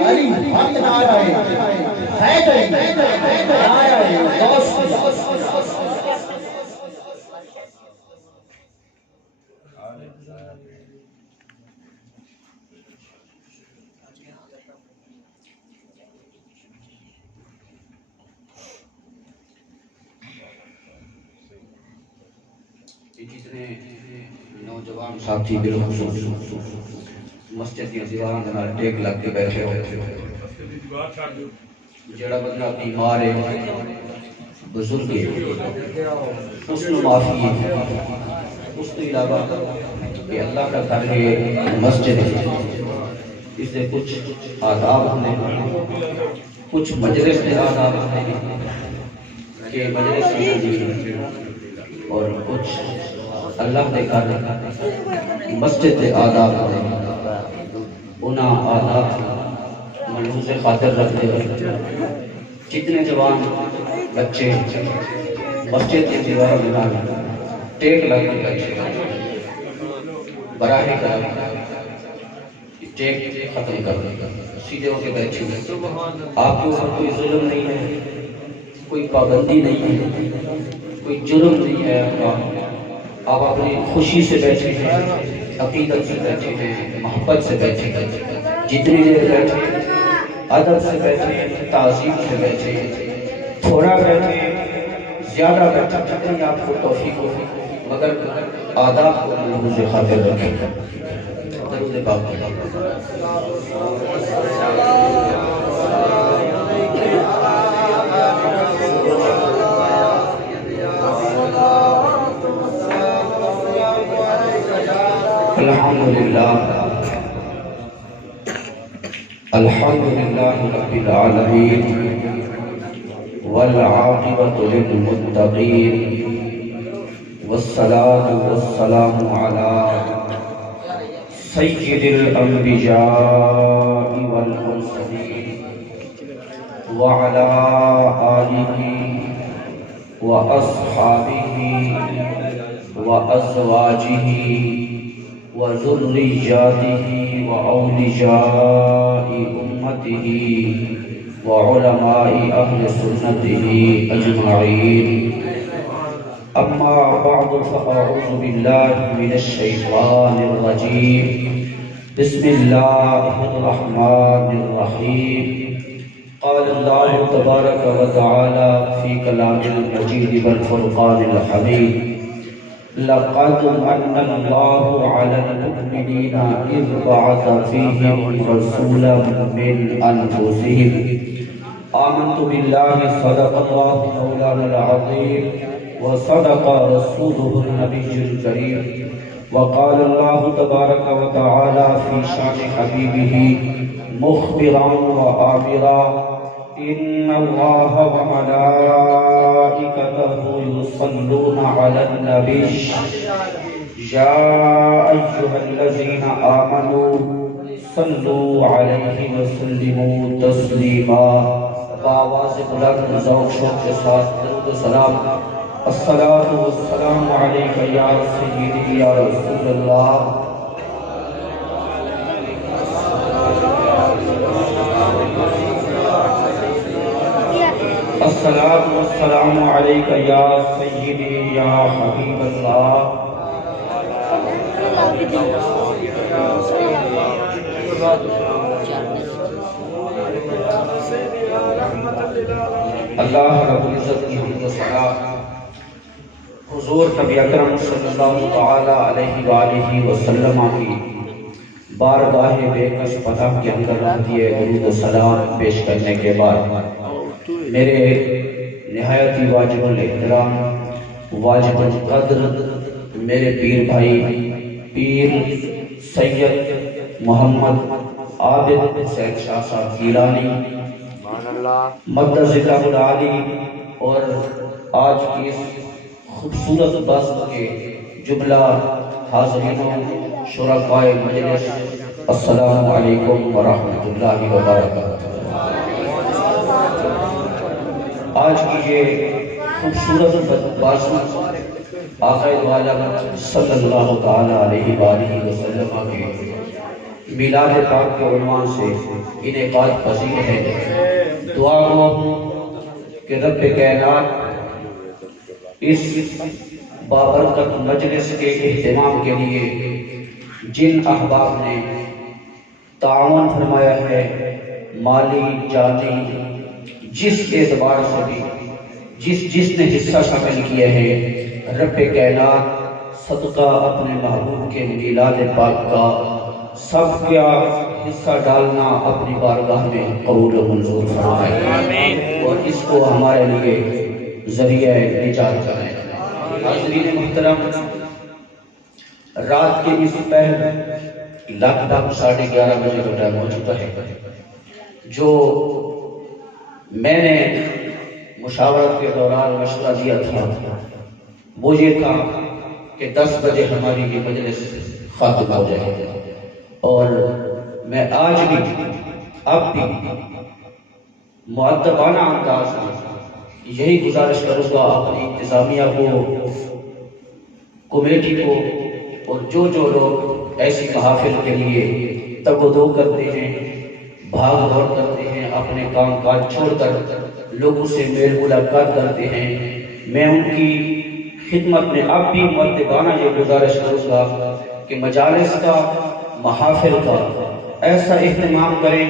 علی حق نعرہ حیدری نعرہ غوث جتنے نوجوان ساتھی بالخصوص مسجد کی دیواروں کے نال ٹیک لگ کے بیٹھے ہوئے جڑا بندہ بیمار ہے بزرگ ہے اس کو معافی ہے اس کے علاوہ کہ اللہ کا گھر ہے مسجد ہے اس سے کچھ آداب ہونے کچھ مجلس کے آداب ہونے کہ مجلس کی اور کچھ اللہ کے گھر مسجد کے آداب ہونے انہاں آداب ملحوظ خاطر رکھتے ہوئے جتنے جوان بچے مسجد کی دیواروں میں نال ٹیک لگ کے بیٹھے براہ کرم ٹیک ختم کر دیں سیدھے ہو کے بیٹھے ہوئے آپ کے اوپر کوئی ظلم نہیں ہے کوئی پابندی نہیں ہے کوئی جرم نہیں ہے آپ اپنی خوشی سے بیٹھے ہیں عقیدت سے بیٹھے ہیں محبت سے بیٹھے ہیں جتنی دیر بیٹھے ہیں ادب سے بیٹھے ہیں تعظیم سے بیٹھے ہیں تھوڑا بیٹھے ہیں زیادہ بیٹھے ہیں جتنی آپ کو توفیق ہو مگر آداب کو ملحوظ خاطر رکھیں درود پاک الحمدللہ رب العالمین والعاقبۃ للمتقین والصلاة والسلام علی سید الانبیاء والمرسلین وعلی آلہ واصحابہ وازواجہ وذریاتہ وأولیاء أمته وعلماء أهل سنته أجمعين أما بعد فأعوذ بالله من الشيطان الرجيم بسم الله الرحمن الرحيم قال الله تبارك وتعالى في كلام المجيد والفرقان الحميد لقد من الله على المؤمنين إذ بعث فيهم رسولا من أنفسهم آمنت بالله صدق الله مولانا العظيم وصدق رسوله النبي الكريم وقال الله تبارك وتعالى في شان حبيبه مخبرا وآمرا إن الله وملائكته يصلون على النبي يا أيها الذين آمنوا صلوا عليه وسلموا تسليما بآواز بلند ذوق شوق کے ساتھ درود و سلام الصلاة والسلام عليك يا سيدي يا رسول الله الصلاة والسلام عليك يا سيدي يا حبيب الله اللہ رب العزت کی حمد و ثنا حضور نبی اکرم صلی اللہ تعالی علیہ وآلہ وسلم کی بارگاہ بے کش پناہ کے اندر رہتی ہے درود و سلام پیش کرنے کے بعد میرے نہایت ہی واجب الاحترام واجب القدر میرے پیر بھائی پیر سید محمد عابد سید شاہ صاحب گیلانی مدد ذکر العالی اور آج کی اس خوبصورت بزم کے جملہ حاضرینوں شرکائے مجلس السلام علیکم ورحمۃ اللہ وبرکاتہ۔ آج کی یہ خوبصورت بازم آقا دو عالم صلی اللہ تعالی علیہ وآلہ وسلم کے میلاد پاک کے عنوان سے انعقاد پذیر ہے۔ دعا گو کہ رب کائنات اس بابرکت مجلس کے اہتمام کے لیے جن احباب نے تعاون فرمایا ہے، مالی جانی جس اعتبار سے بھی جس نے حصہ شامل کیا ہے، رب کائنات صدقہ اپنے محبوب کے میلاد پاک کا سب کا حصہ ڈالنا اپنی بارگاہ میں قبول و منظور فرمائے اور اس کو ہمارے لیے ذریعہ نجات کرے۔ حاضرین محترم، رات کے اس پہر لگ بھگ 11:30 بجے کا ٹائم ہو چکا ہے۔ جو میں نے مشاورت کے دوران مشورہ دیا تھا وہ یہ تھا کہ 10 بجے ہماری یہ مجلس ختم ہو جائے، اور میں آج بھی اب بھی مؤدبانہ انداز میں یہی گزارش کروں گا اپنی انتظامیہ کو، کمیٹی کو، اور جو لوگ ایسی محافل کے لیے تگ و دو کرتے ہیں، بھاگ دوڑ کرتے ہیں، اپنے کام کاج چھوڑ کر لوگوں سے میل ملاقات کرتے ہیں، میں ان کی خدمت میں اب بھی مؤدبانہ یہ گزارش کروں گا کہ مجالس کا، محافل کا ایسا اہتمام کریں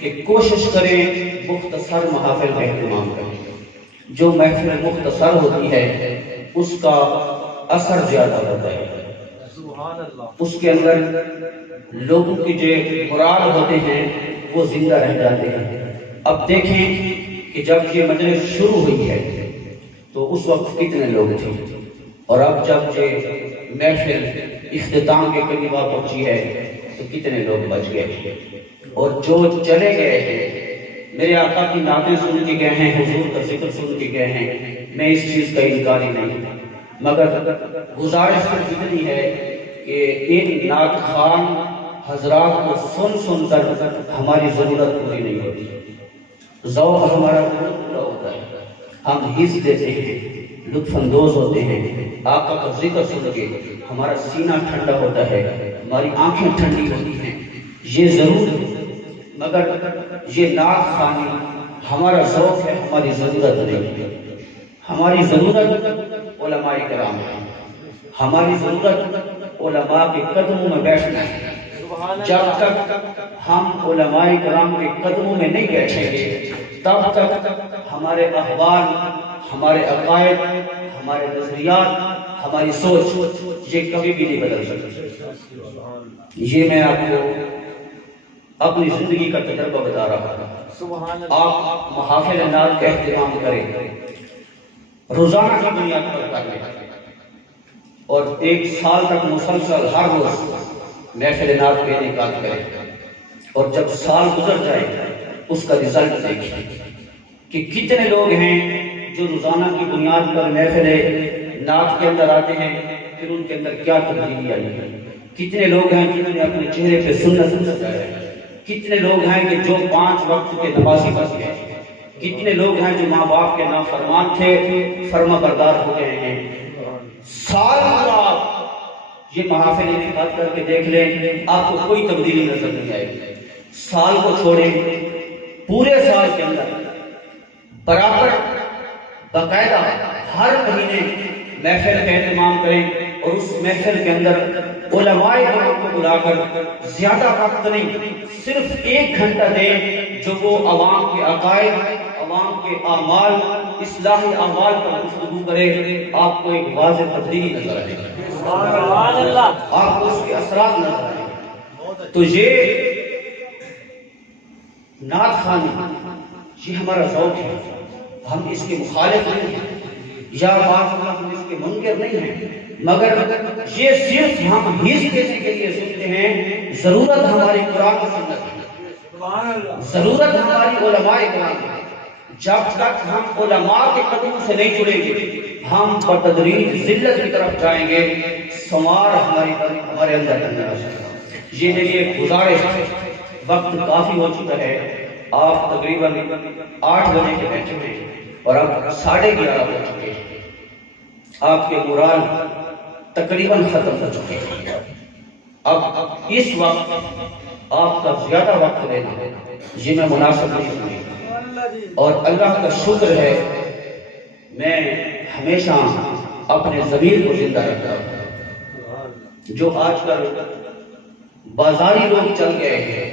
کہ کوشش کریں مختصر محافل کا اہتمام کریں۔ جو محفل مختصر ہوتی ہے اس کا اثر زیادہ ہوتا ہے، اس کے اندر لوگوں کے جو مراد ہوتے ہیں وہ زندہ رہ جاتے ہیں۔ اب دیکھیں کہ جب یہ مجلس شروع ہوئی ہے تو اس وقت کتنے لوگ تھے، اور اب جب یہ محفل اختتام کے قریب آ پہنچی ہے تو کتنے لوگ بچ گئے، اور جو چلے گئے ہیں میرے آقا کی نعتیں سن کے گئے ہیں، حضور کا ذکر سن کے گئے ہیں، میں اس چیز کا انکاری نہیں، مگر گزارش صرف اتنی ہے کہ ان نعت خوان حضرات کو سن کر ہماری ضرورت پوری نہیں ہوتی، ذوق ہمارا پورا ہوتا ہے، ہم حص دیتے ہیں، لطف اندوز ہوتے ہیں، آقا کا ذکر سن کے ہمارا سینہ ٹھنڈا ہوتا ہے، ہماری آنکھیں ٹھنڈی ہوتی ہیں، یہ ضرور ہے، مگر یہ نعت خوانی ہمارا ذوق ہے، ہماری ضرورت نہیں۔ ہماری ضرورت علماء کرام ہے، ہماری ضرورت علماء کے قدموں میں بیٹھنا ہے۔ جب تک ہم علماء کرام کے قدموں میں نہیں بیٹھیں گے تب تک ہمارے احوال، ہمارے عقائد، ہمارے نظریات، ہماری سوچ یہ کبھی بھی نہیں بدل سکتی۔ یہ میں آپ کو اپنی زندگی کا تجربہ بتا رہا ہوں۔ آپ محافل نعت کا اہتمام کریں، روزانہ کی بنیاد پر کریں، اور 1 سال تک مسلسل ہر روز محفل نعت کا انعقاد کریں، اور جب سال گزر جائے اس کا رزلٹ دیکھیں کہ کتنے لوگ ہیں جو روزانہ کی بنیاد پر محفل نعت کے اندر آتے ہیں، پھر ان کے اندر کیا تبدیلی آئی ہے، کتنے لوگ ہیں جنہوں نے اپنے چہرے پہ سنت سجایا ہے، کتنے لوگ ہیں کہ جو 5 وقت کے نمازی بن گئے، کتنے لوگ ہیں جو ماں باپ کے نافرمان تھے فرما بردار ہو گئے ہیں۔ سال آپ یہ محافل انعقاد کر کے دیکھ لیں، آپ کو کوئی تبدیلی نظر نہیں آئے گی۔ سال کو چھوڑیں، پورے سال کے اندر برابر باقاعدہ ہر مہینے محفل کا اہتمام کریں، اور اس محفل کے اندر علماء کرام کو بلا کر زیادہ وقت نہیں، صرف 1 گھنٹہ دیں جو وہ عوام کے عقائد، عوام کے اعمال، اصلاحی اعمال پر گفتگو کرے۔ آپ کو ایک واضح تبدیلی نظر آئے گی، آپ کو اس کے اثرات نظر آئیں گے۔ تو یہ نعت خوانی یہ ہمارا ذوق ہے، ہم اس کے مخالف نہیں ہیں، یا ہم اس کے منکر نہیں ہیں، مگر یہ صرف ہم حص دینے کے لیے سنتے ہیں۔ ضرورت ہماری قرآن و سنت ہے، ضرورت ہماری علماء کرام ہے۔ جب تک ہم علماء کے قدموں سے نہیں جڑیں گے ہم بتدریج ذلت کی طرف جائیں گے، سمار ہمارے اندر کرنا ہے۔ یہ میری ایک گزارش ہے، وقت کافی ہو چکا ہے، آپ تقریباً 8 بجے کے بیٹھے ہیں اور اب 11:30 ہو چکے ہیں، آپ کے مراد تقریباً ختم ہو چکے ہیں۔ اب اس وقت آپ کا زیادہ وقت لینا یہ میں مناسب نہیں سمجھتا، اور اللہ کا شکر ہے میں ہمیشہ اپنے ضمیر کو زندہ رکھتا ہوں۔ جو آج کل بازاری لوگ چل گئے ہیں،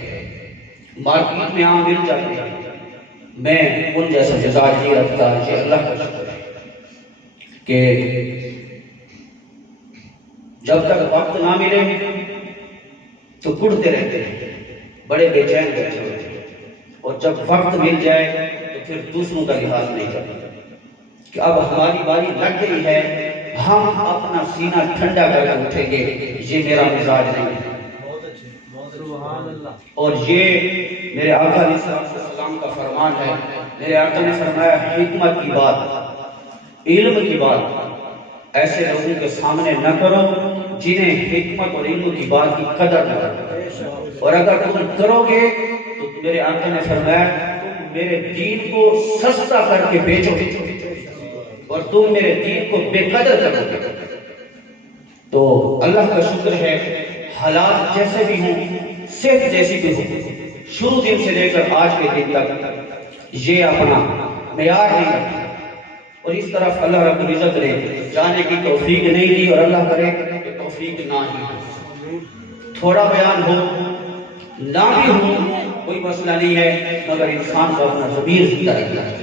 مارکیٹ میں عام مل جاتے ہیں، میں ان جیسا مزاج نہیں رکھتا۔ کہ اللہ کا شکر ہے کہ جب تک وقت نہ ملے تو کڑتے رہتے ہیں، بڑے بے چین بیٹھے ہوتے ہیں، اور جب وقت مل جائے تو پھر دوسروں کا لحاظ نہیں کرتے کہ اب ہماری باری لگ گئی ہے، ہم اپنا سینہ ٹھنڈا کر کے اٹھیں گے۔ یہ میرا مزاج نہیں ہے، اور یہ میرے آقا علیہ السلام کا فرمان ہے۔ میرے آقا نے فرمایا حکمت کی بات، علم کی بات ایسے لوگوں کے سامنے نہ کرو جنہیں حکمت اور علم کی بات کی قدر نہ کرو، اور اگر تم کرو گے تو میرے آقا نے فرمایا تم میرے دین کو سستا کر کے بیچو گے اور تم میرے دین کو بے قدر کرو گے۔ تو اللہ کا شکر ہے حالات جیسے بھی ہوں، صحت جیسی بھی ہوں، شروع دن سے لے کر آج کے دن تک یہ اپنا معیار نہیں رکھا، اور اس طرف اللہ رب العزت نے جانے کی توفیق نہیں دی، اور اللہ کرے کہ توفیق نہ ہی، تھوڑا بیان ہو نہ بھی ہو کوئی مسئلہ نہیں ہے، مگر انسان کو اپنا ضمیر زندہ رکھنا ہے۔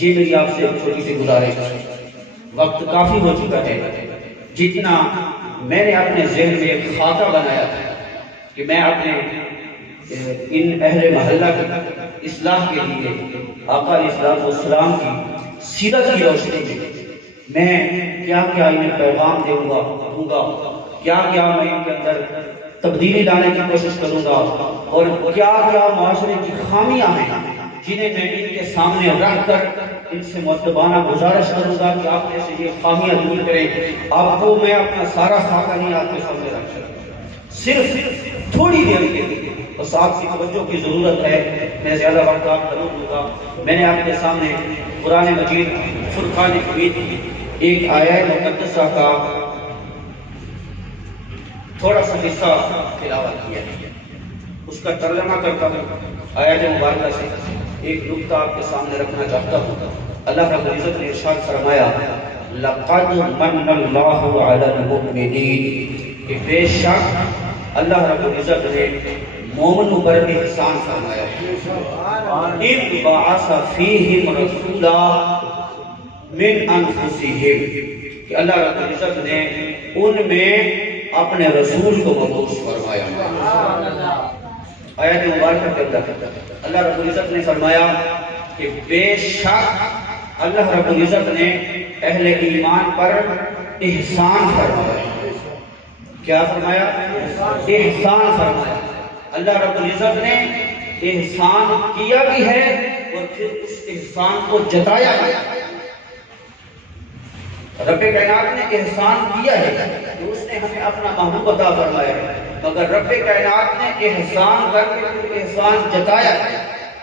یہ میری آپ سے چھوٹی سی گزارش ہے، وقت کافی ہو چکا ہے۔ جتنا میں نے اپنے ذہن میں ایک خاکہ بنایا تھا کہ میں اپنے ان اہل محلہ کی اصلاح کے لیے آقا علیہ السلام کی سیرت کی روشنی میں کیا کیا انہیں پیغام دوں گا، کیا کیا میں ان کے اندر تبدیلی لانے کی کوشش کروں گا، اور کیا کیا معاشرے کی خامیاں ہیں جنہیں میں ان کے سامنے رکھ کر ان سے مؤدبانہ گزارش کروں گا کہ آپ ایسے یہ خامیاں دور کریں۔ آپ کو میں اپنا سارا خاکہ نہیں آپ کے سامنے رکھ سکتا، صرف تھوڑی دیر کے لیے بس آپ کی توجہ کی ضرورت ہے، میں زیادہ وقت آپ کو نہیں دوں گا۔ میں نے آپ کے سامنے قرآن مجید فرقان حمید کی ایک آیت مقدسہ کا تھوڑا سا حصہ تلاوت کیا ہے، اس کا ترجمہ کرتا ہوں۔ آیت مبارکہ سے ایک نکتہ آپ کے سامنے رکھنا چاہتا ہوں۔ اللہ رب العزت نے ارشاد فرمایا لَقَدْ مَنَّ اللَّهُ عَلَى الْمُؤْمِنِينَ، کہ بے شک اللہ رب العزت نے مومنوں پر احسان فرمایا اِذْ بَعَثَ فِيهِمْ رَسُولًا مِنْ أَنفُسِهِمْ، کہ اللہ رب العزت نے ان میں اپنے رسول کو مبعوث فرمایا۔ آیت مبارکہ کے اندر اللہ رب العزت نے فرمایا کہ بے شک اللہ رب العزت نے اہل ایمان پر احسان فرمایا۔ کیا فرمایا؟ احسان فرمایا۔ اللہ رب العزت نے احسان کیا بھی ہے اور پھر اس احسان کو جتایا بھی ہے۔ رب کائنات نے احسان کیا ہے کہ اس نے ہمیں اپنا محبوب عطا فرمایا ہے، مگر رب کائنات نے احسان کر کے احسان جتایا ہے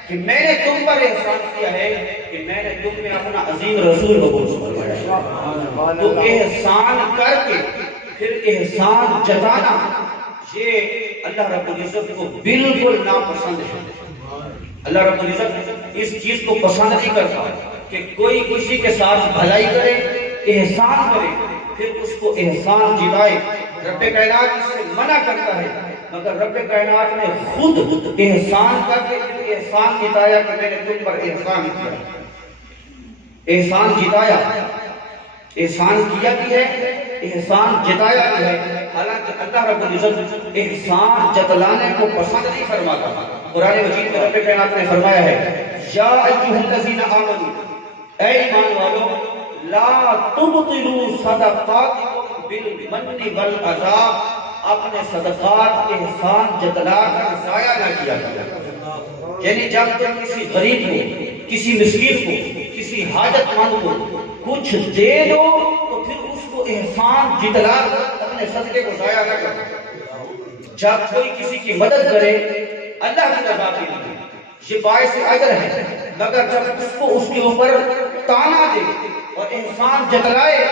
کہ میں نے تم پر احسان کیا ہے کہ میں نے تم میں اپنا عظیم رسول مبعوث فرمایا۔ تو احسان کر کے پھر احسان جتانا یہ اللہ رب العزت کو بالکل ناپسند ہے۔ اللہ رب العزت اس چیز کو پسند نہیں کرتا کہ کوئی کسی کے ساتھ بھلائی کرے، احسان کرے، پھر اس کو احسان جتائے۔ رب کائنات اس سے منع کرتا ہے، مگر رب کائنات نے خود احسان کر کے احسان جتایا کہ میں نے تم پر احسان کیا، احسان جتایا، احسان کیا بھی ہے، احسان جتایا بھی ہے۔ حالانکہ اللہ رب العزت احسان جتلانے کو پسند نہیں فرماتا۔ قرآن مجید میں رب کائنات نے فرمایا ہے یا ایھا الذین آمنوا، اے ایمان والو، لا تبطلوا صدقاتکم بالمن والعذا، اپنے صدقات احسان جتلا کر ضائع نہ کیا کرو۔ یعنی جب تک کسی غریب کو، کسی مسکین کو، کسی حاجت مند کو کچھ دے دو تو پھر اس کو احسان جتلا کر اپنے صدقے کو ضائع نہ کرو۔ جب کوئی کسی کی مدد کرے اللہ کی رضا کے لیے یہ باعث اجر ہے، مگر جب اس کو اس کے اوپر تانا دے اور احسان جتلائے،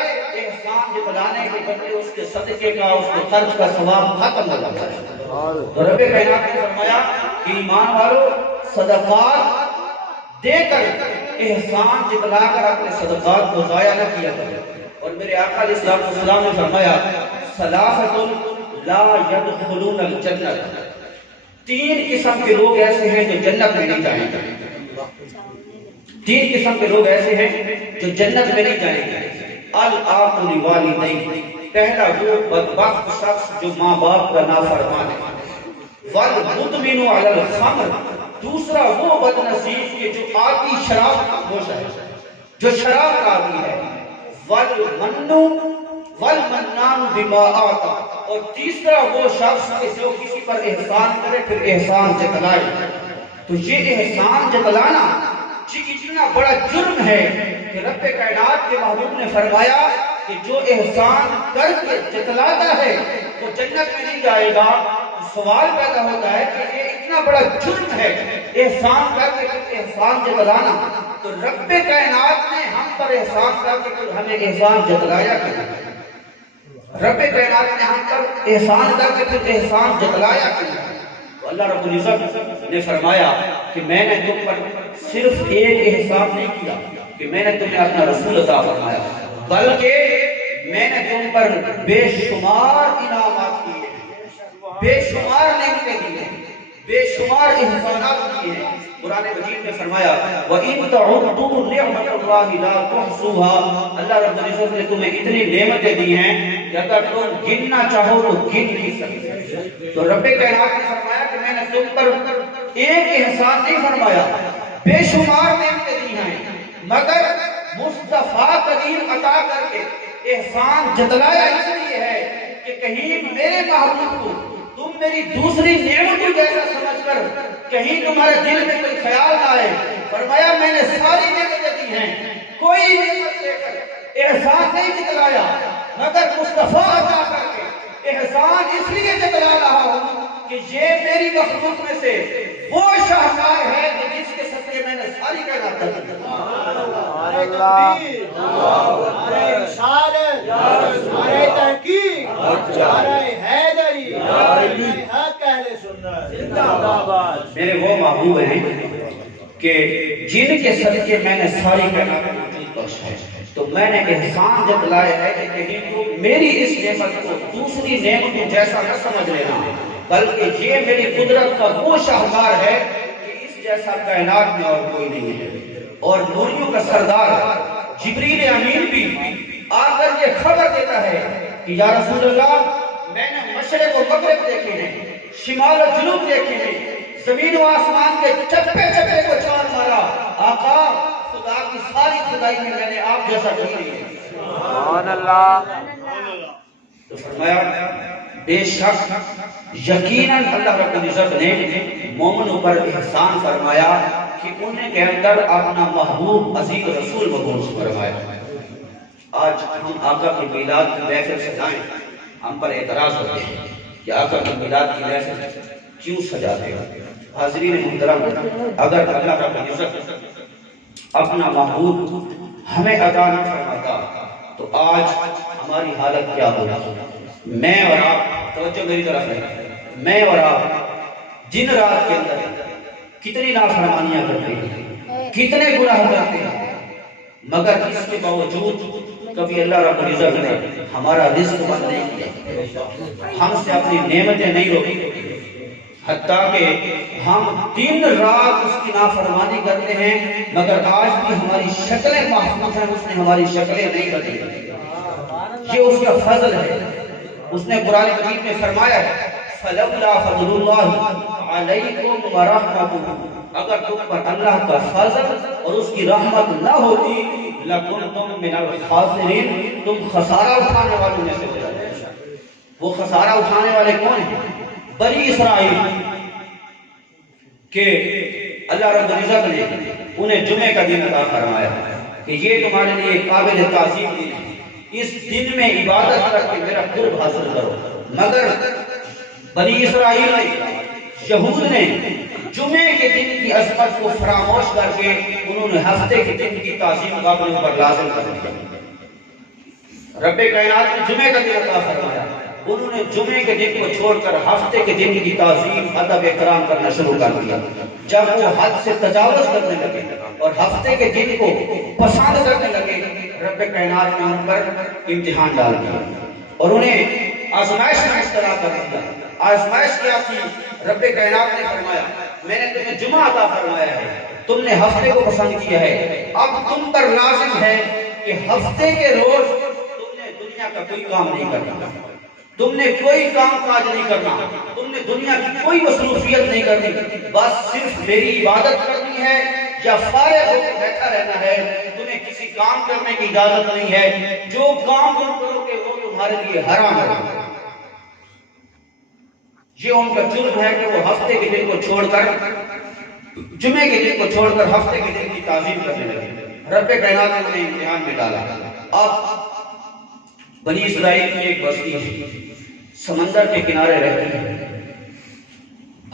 احسان جتلانے کے بدلے اس کے صدقے کا اس کے خرچ کا ثواب ختم ہو جاتا ہے۔ تو رب کائنات نے فرمایا کہ ایمان والو صدقات دے کر احسان جتلا کر اپنے صدقات کو ضائع نہ کیا کرو۔ اور میرے آقا علیہ الصلوۃ والسلام نے فرمایا ثلاثۃ لا يدخلون الجنہ، تین قسم کے لوگ ایسے ہیں جو جنت میں نہیں جائیں گے۔ تین قسم کے لوگ ایسے ہیں جو جنت میں نہیں جائیں گے۔ العاق لوالدیہ، پہلا وہ بدبخت شخص جو ماں باپ کا نافرمان ہے۔ والمدمن علی الخمر، دوسرا وہ بد نصیب کہ جو عادی شراب کا نوش ہے، جو شراب کا عادی ہے۔ والمنان بما آتا، اور تیسرا وہ شخص کہ جو کسی پر احسان کرے پھر احسان جتلائے۔ تو یہ احسان جتلانا اتنا بڑا جرم ہے کہ رب کائنات کے محبوب نے فرمایا کہ جو احسان کر کے جتلاتا ہے وہ جنت میں نہیں جائے گا۔ سوال پیدا ہوتا ہے کہ یہ اتنا بڑا جرم ہے احسان کر کے احسان جتلانا، تو رب کائنات نے ہم پر احسان کر کے ہمیں احسان جتلایا کیوں؟ رب کائنات نے ہم پر احسان کر کے پھر احسان جتلایا کیوں؟ تو اللہ رب العزت نے فرمایا کہ میں نے تم پر صرف ایک احسان نہیں کیا کہ میں نے تمہیں اپنا رسول عطا فرمایا، بلکہ میں نے تم پر بے شمار انعامات کیے ہیں، بے شمار نعمتیں دی ہیں، بے شمار احسانات کیے ہیں۔ قرآن مجید میں فرمایا وَإِن تَعُدُّوا نِعْمَتَ اللَّهِ لَا تُحْصُوهَا، اللہ رب العزت نے تمہیں اتنی نعمتیں دی ہیں کہ اگر تم گننا چاہو تو گن نہیں سکتے۔ تو رب کائنات نے فرمایا کہ میں نے تم پر ایک احسان نہیں فرمایا، بے شمار نعمتیں دی ہیں، مگر مصطفیٰ کریم عطا کر کے احسان جتلایا اس لیے ہے کہ کہیں میرے محبوب کو تم میری دوسری نعمتوں جیسا سمجھ کر کہیں تمہارے دل میں کوئی خیال نہ آئے۔ فرمایا میں نے ساری نعمتیں دی ہیں، کوئی نعمت دے کر احسان نہیں جتلایا، مگر مصطفیٰ عطا کر کے احسان اس لیے جتلا رہا ہوں کہ یہ میری مخلوق میں سے وہ شاہکار ہے جس کے صدقے میں نے ساری کائنات کر دی۔ نعرہ تکبیر، نعرہ رسالت، نعرہ تحقیق، نعرہ حیدری، نعرہ حق اہل سنت زندہ باد۔ میرے وہ محبوب ہیں کہ جن کے صدقے میں نے ساری کائنات کو وجود بخشا ہے، تو میں نے احسان جتلایا ہے کہ کہیں تو میری اس نعمت کو دوسری نعمتوں جیسا نہ سمجھ لینا، بلکہ یہ میری قدرت کا وہ شاہکار ہے کہ اس جیسا کائنات میں اور کوئی نہیں ہے۔ اور نوریوں کا سردار جبریل امین بھی آ کر یہ خبر دیتا ہے کہ یا رسول اللہ میں نے مشرق و مغرب دیکھے ہیں، شمال و جنوب دیکھے ہیں، زمین و آسمان کے چپے چپے کو چھان مارا، آقا خدا کی ساری خدائی میں میں نے آپ جیسا کوئی نہیں ہے۔ سبحان اللہ۔ تو فرمایا بے شک یقیناً اللہ رب العزت نے مومنوں پر احسان فرمایا کہ انہیں کے اندر اپنا محبوب عزیز رسول مبعوث فرمایا۔ آج ہم آقا کی میلاد کی محفل سجائیں، ہم پر اعتراض ہوتے ہیں کہ آقا کی میلاد کی محفل کیوں سجاتے ہیں؟ حاضرین محترم، اگر اللہ رب العزت اپنا محبوب ہمیں عطا نہ فرماتا تو آج ہماری حالت کیا ہوگی؟ میں اور آپ، توجہ میری طرف ہے، میں اور آپ دن رات کے اندر کتنی نافرمانیاں کرتے ہیں، کتنے گناہ کرتے ہیں، مگر اس کے باوجود کبھی اللہ رب العزت نے ہمارا رزق بند نہیں کیا، ہم سے اپنی نعمتیں نہیں روکی، حتیٰ کہ ہم دن رات اس کی نافرمانی کرتے ہیں، مگر آج بھی ہماری شکلیں محفوظ ہیں، اس نے ہماری شکلیں نہیں بدلی۔ یہ اس کا فضل ہے۔ اس نے قرآن مجید میں فرمایا ہے فَلَوْلَا فَضْلُ اللَّهِ عَلَيْكُمْ وَرَحْمَتُهُ، اگر تم پر اللہ کا فضل اور اس کی رحمت نہ ہوتی لَكُنْتُمْ مِنَ الْخَاسِرِينَ، تم خسارہ اٹھانے والوں میں سے تھے۔ وہ خسارہ اٹھانے والے کون ہیں؟ بنی اسرائیل کہ اللہ رب العزت نے انہیں جمعے کا دن عطا فرمایا کہ یہ تمہارے لیے قابل تعظیم دن ہے، اس دن میں عبادت کر کے میرا قرب حاصل کرو۔ مگر بنی اسرائیل نے، یہود نے جمعے کے دن کی عظمت کو فراموش کر کے انہوں نے ہفتے کے دن کی تعظیم اپنے اوپر لازم کر دیا۔ رب کائنات نے جمعے کا دن عطا فرمایا، انہوں نے جمعے کے دن کو چھوڑ کر ہفتے کے دن کی تعظیم ادب احترام کرنا شروع کر دیا۔ جب وہ حد سے تجاوز کرنے لگے اور ہفتے کے دن کو پسند کرنے لگے، رب کائنات نے ان پر امتحان ڈال دیا اور انہیں آزمائش میں مبتلا کر دیا۔ آزمائش کیا تھی؟ رب کائنات نے فرمایا میں نے تمہیں جمعہ عطا فرمایا ہے، تم نے ہفتے کو پسند کیا ہے، اب تم پر لازم ہے کہ ہفتے کے روز تم نے دنیا کا کوئی کام نہیں کرنا، تم نے کوئی کام کاج نہیں کرنا، تم نے دنیا کی کوئی مصروفیت نہیں کرنی، بس صرف میری عبادت کرنی ہے یا فارغ ہو کے بیٹھا رہنا ہے، تمہیں کسی کام کرنے کی اجازت نہیں ہے، جو کام تم کرو گے وہ تمہارے لیے حرام ہے۔ یہ ان کا جرم ہے کہ وہ ہفتے کے دن کو چھوڑ کر جمعے کے دن کو چھوڑ کر ہفتے کے دن کی تعظیم کرنے لگے۔ رب کائنات نے انہیں امتحان میں ڈالا۔ اب بنی اسرائیل کی ایک بستی ہے، سمندر کے کنارے رہتی ہے،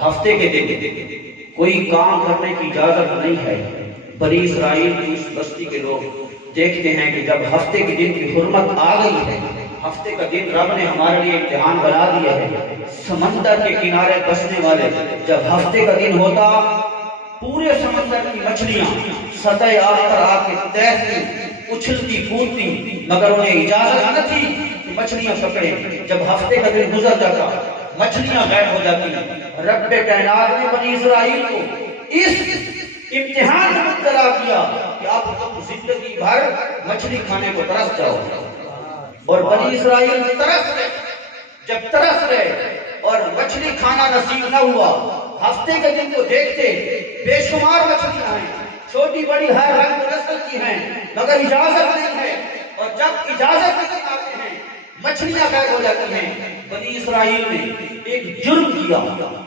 ہفتے کے دن کوئی کام کرنے کی اجازت نہیں ہے۔ بنی اسرائیل کی اس بستی کے لوگ دیکھتے ہیں کہ جب ہفتے کے دن کی حرمت آ گئی ہے، ہفتے کا دن رب نے ہمارے لیے امتحان بنا دیا ہے، سمندر کے کنارے بسنے والے جب ہفتے کا دن ہوتا پورے سمندر کی مچھلیاں سطح آب پر آ کے تیرتی اچھلتی کودتی، مگر انہیں اجازت نہ تھی کہ مچھلیاں پکڑیں۔ جب ہفتے کا دن گزر جاتا مچھلیاں غائب ہو جاتی۔ رب کائنات نے بنی اسرائیل کو اس امتحان میں مبتلا کیا کہ اب تم زندگی بھر مچھلی کھانے کو ترس جاؤ، اور بنی اسرائیل ترس رہے۔ جب ترس رہے اور مچھلی کھانا نصیب نہ ہوا، ہفتے کے دن کو دیکھتے بے شمار مچھلیاں ہیں، چھوٹی بڑی ہر رنگ نسل کی ہیں، مگر اجازت نہیں ہے، اور جب اجازت نہیں آتے ہیں مچھلیاں غائب ہو جاتی ہیں۔ بنی اسرائیل نے ایک جرم کیا،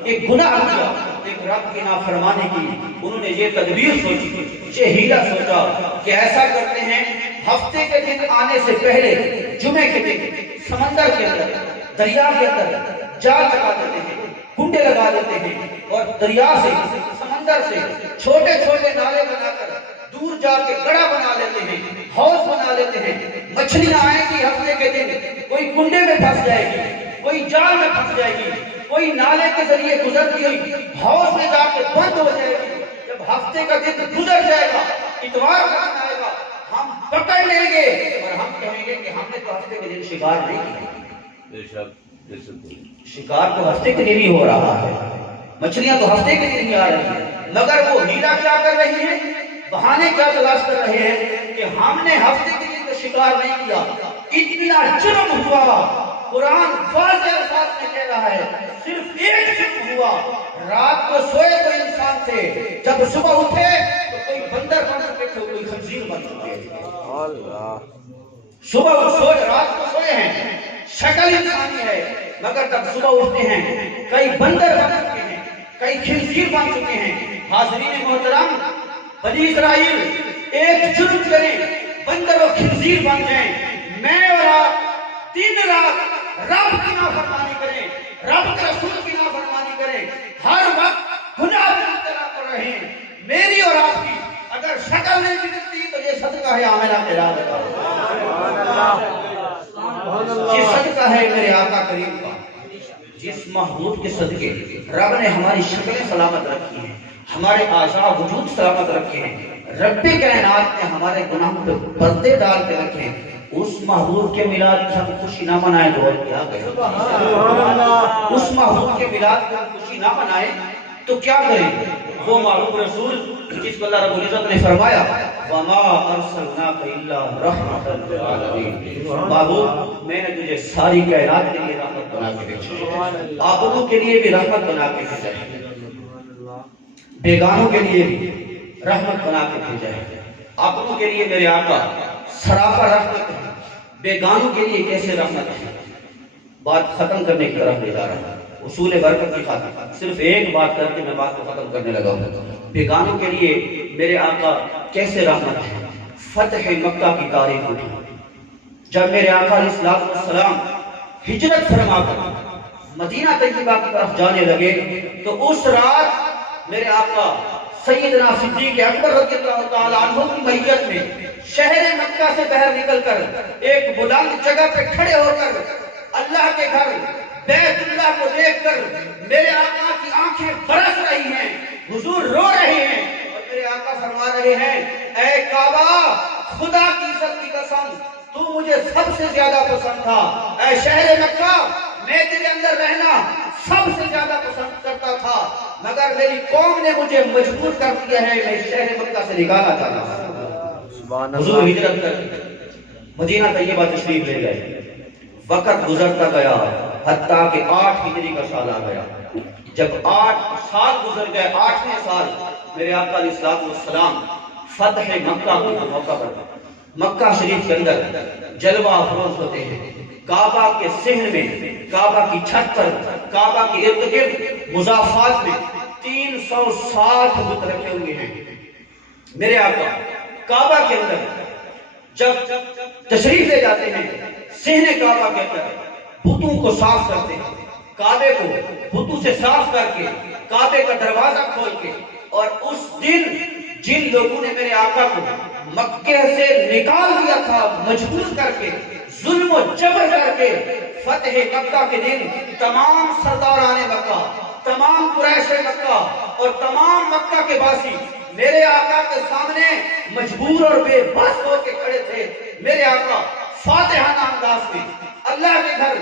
ایک گناہ کیا، ایک رب کی نافرمانی کی۔ انہوں نے یہ تدبیر سوچی، یہ ہیلا سوچا کہ ایسا کرتے ہیں ہفتے کے دن آنے سے پہلے جمعے کے دن سمندر کے اندر دریا کے اندر جال لگا دیتے ہیں، کنڈے لگا دیتے ہیں، اور دریا سے سمندر سے چھوٹے چھوٹے نالے بنا کر دور جا کے گڑھا بنا لیتے ہیں، حوض بنا لیتے ہیں۔ مچھلیاں آئیں گی ہفتے کے دن، کوئی کنڈے میں پھنس جائے گی، کوئی جال میں پھنس جائے گی، کوئی نالے کے ذریعے گزرتی ہوئی حوض میں جا کے بند ہو جائے گی۔ جب ہفتے کا دن گزر جائے گا، اتوار کا دن آئے گا، ہم پکڑ لیں گے اور ہم کہیں گے کہ ہم نے تو ہفتے کے دن شکار نہیں کیا۔ شکار تو ہفتے کے دن ہی ہو رہا ہے، مچھلیاں تو ہفتے کے دن ہی آ رہی ہیں، مگر وہ ہیلا کیا کر رہی ہیں، بہانے کیا تلاش کر رہے ہیں کہ ہم نے ہفتے کے دن تو شکار نہیں کیا۔ اتنا جرم ہوا، قرآن واضح الفاظ میں کہہ رہا ہے صرف ایک جرم ہوا، رات کو سوئے کوئی انسان تھے، جب صبح اٹھے تو کوئی بندر بن چکے تھے، کوئی خنزیر بن چکے تھے۔ صبح سوئے، رات کو سوئے ہیں، شکل انسانی ہے، مگر جب صبح اٹھتے ہیں کئی بندر بن چکے ہیں، کئی خنزیر بن چکے ہیں۔ حاضرین محترم، بنی اسرائیل ایک جرم کریں، بندر و خنزیر بن جائیں، میں اور آپ دن رات رب کی نافرمانی کریں، رب کے رسول کی نافرمانی کریں، ہر وقت گناہ میں مبتلا کر رہے ہیں۔ میری اور آپ کی اگر شکل نہیں ملتی تو یہ صدقہ ہے آمنہ کے رات کا، یہ صدقہ ہے میرے آقا کریم کا، جس محبوب کے صدقے رب نے ہماری شکلیں سلامت رکھی ہیں، ہمارے اعضاء وجود سلامت رکھے ہیں، رب کائنات نے ہمارے گناہوں پہ پردے ڈال کے رکھے ہیں۔ اس محبوب کے میلاد کی ہم خوشی نہ منائیں تو اور کیا کریں؟ اس محبوب کے میلاد کی ہم خوشی نہ منائیں تو کیا کریں؟ وہ محبوب رسول جس کو اللہ رب العزت نے فرمایا وَمَا أَرْسَلْنَاكَ إِلَّا رَحْمَةً لِّلْعَالَمِينَ، محبوب میں نے تجھے ساری کائنات کے لیے رحمت بنا کے بھیجا ہے، آپوں کے لیے بھی رحمت بنا کے بھیجا ہے، بیگانوں کے لیے بھی رحمت بنا کے بھیجا ہے۔ آپوں کے لیے میرے آقا سراپا رحمت ہے، بیگانوں کے لیے کیسے رحمت ہے؟ بات ختم کرنے کی طرف لے جا رہا ہوں، اصول برکت کی خاطر صرف ایک بات کر کے میں بات کو ختم کرنے لگا ہوں۔ بیگانوں کے لیے میرے آقا کیسے رحمت ہے؟ فتح مکہ کی تاریخ اٹھی، جب میرے آقا علیہ السلام ہجرت فرما کر مدینہ طیبہ کی طرف جانے لگے تو اس رات میرے آقا سیدنا صدیق اکبر رضی اللہ تعالیٰ عنہ کی معیت میں شہر مکہ سے باہر نکل کر ایک بلند جگہ پہ کھڑے ہو کر اللہ کے گھر بیت اللہ کو دیکھ کر میرے آقا کی آنکھیں برس رہی ہیں، حضور رو رہے ہیں اور میرے آقا فرما رہے ہیں اے کعبہ خدا کی عزت کی قسم تو مجھے سب سے زیادہ پسند تھا، اے شہر مکہ میں تیرے اندر رہنا سب سے زیادہ پسند کرتا تھا، مگر میری قوم نے مجھے مجبور کر دیا ہے، میں شہر مکہ سے نکالا چاہتا ہوں۔ حضور ہجرت کر مدینہ طیبہ تشریف لے گئے، وقت گزرتا گیا حتیٰ کہ 8 ہجری کا سال آ گیا۔ جب 8 سال گزر گئے، 8ویں سال میرے آقا علیہ السلام فتح مکہ کا موقع پر مکہ شریف کے اندر جلوہ افروز ہوتے ہیں، کعبہ کے صحن میں، کعبہ کی چھت پر، کعبہ کے ارد گرد مضافات میں 360 بت رکھے ہوئے ہیں۔ میرے آقا کعبہ کے اندر جب تشریف لے جاتے ہیں، صحن کعبہ کے اندر بتوں کو صاف کرتے ہیں، کعبے کو بتوں سے صاف کر کے کعبے کا دروازہ کھول کے، اور اس دن جن لوگوں نے میرے آقا کو مکے سے نکال دیا تھا مجبور کر کے، ظلم و جبر کر کے، فتح مکہ کے دن تمام سرداران مکہ، تمام قریش مکہ اور تمام مکہ کے باسی میرے آقا کے سامنے مجبور اور بے بس ہو کے کھڑے تھے۔ میرے آقا فاتحانہ انداز میں اللہ کے گھر